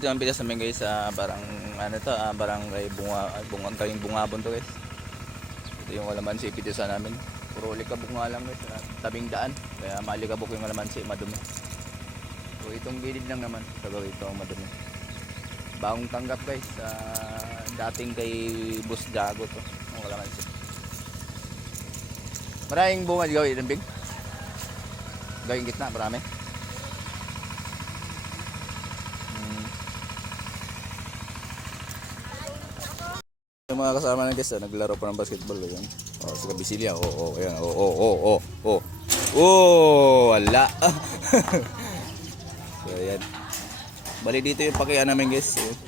Ito ang pitas namin guys sa barangay Bungabon to guys. Ito yung kalamansi pitisan namin. Puro likabok nga lang guys, tabing daan. Kaya malikabok yung kalamansi, madumi. So itong gilid lang naman, tagaw ito ang madumi. Bagong tanggap guys, dating kay Boss Jago to, ang kalamansi. Maraming bunga gawin ng big. Gawing gitna, marami. Yung mga kasama na guys, naglaro pa ng basketball yan. Oh, si Kabisilia. Ayan. Wala. So, ayan. Bali dito yung pakian namin guys. Ayan.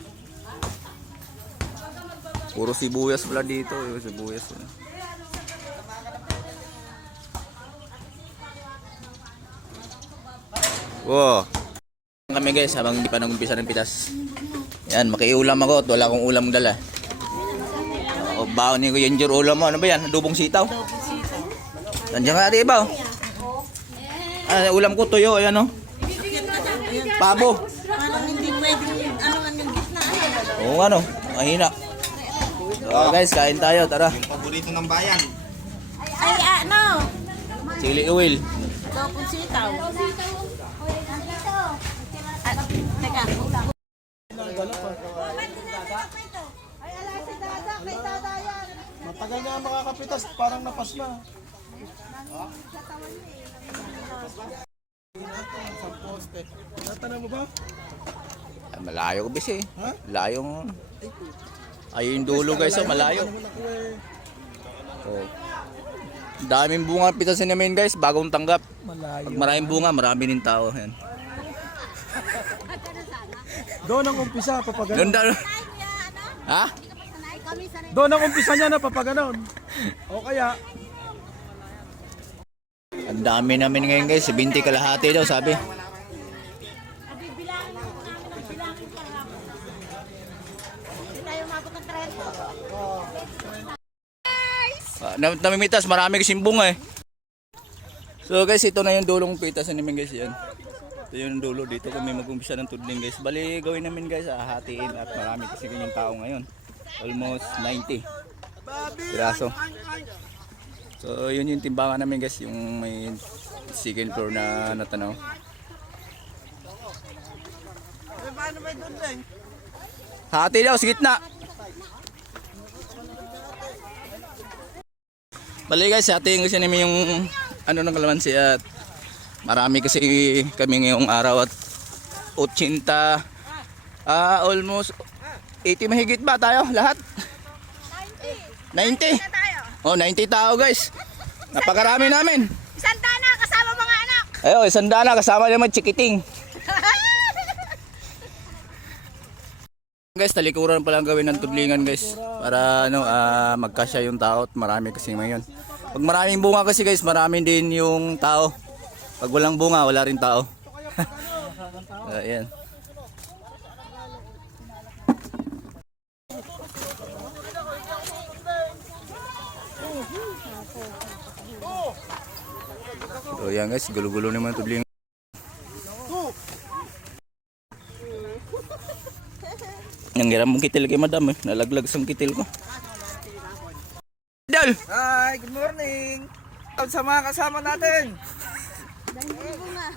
Puro sibuyas pala dito, yung sibuyas. Ayan. Wow. Kami guys, habang hindi pa nag-umpisa ng pitas. Yan, makiulam ako at wala akong ulam dala. Baon ni Kuya Injur ulam mo. Ano ba yan? Adobong sitaw? Adobong sitaw. Nandiyan ka rin ba? Ulam ko tuyo. Ayan o. Pabo. Parang hindi pwedeng anuan yung gitna. Oo ano. Mahina. So guys, kain tayo. Tara. Yung paborito ng bayan. Ay ano? Chili oil. Adobong sitaw. Teka. Matagal na makakapitas, parang napas na. Sa poste. Natanong mo ba? Malayo ko bis eh. Ha? Malayo. Ayun yung dulo guys. Malayo. Oh. Daming bunga pitasin namin guys. Bagong tanggap. Pag maraming bunga, marami din tao. Yan. Doon ang umpisa, papaganon. Doon daw. Ha? Doon ang umpisa niya na papaganon. O kaya, Ang dami namin ngayon guys. 20 kalahati daw sabi. Namimitas, marami kasing bunga eh. So guys, ito na yung dulong pitasan namin guys. Yan. Ito yung dulo, dito kami mag-umpisa ng tudling guys. Bali gawin namin guys, hahatiin at marami kasi yung tao ngayon. Almost 90 piraso. So yun yung timbangan namin guys, yung may second floor na natanaw. Hati daw sa gitna. Bali guys, hatiin kasi namin yung ano ng kalamansi at marami kasi kami ngayong araw at 80 almost 80 mahigit ba tayo lahat? 90. Oh, 90 tao guys. Napakarami namin. Isang dana kasama mga anak. Ayo, isang dana kasama naman chikiting. Guys, talikuran pa lang gawin ng tudlingan guys para ano magkasya yung tao at marami kasi ngayon. Pag maraming bunga kasi guys, marami din yung tao. Pag walang bunga, wala rin tao. Ayan. So yan guys, gulo-gulo naman tudlingan. Yang gira mong kitil kay madam eh. Nalaglag sa kitil ko. Dal! hi, good morning. Sa mga kasama natin. Dahil bunga.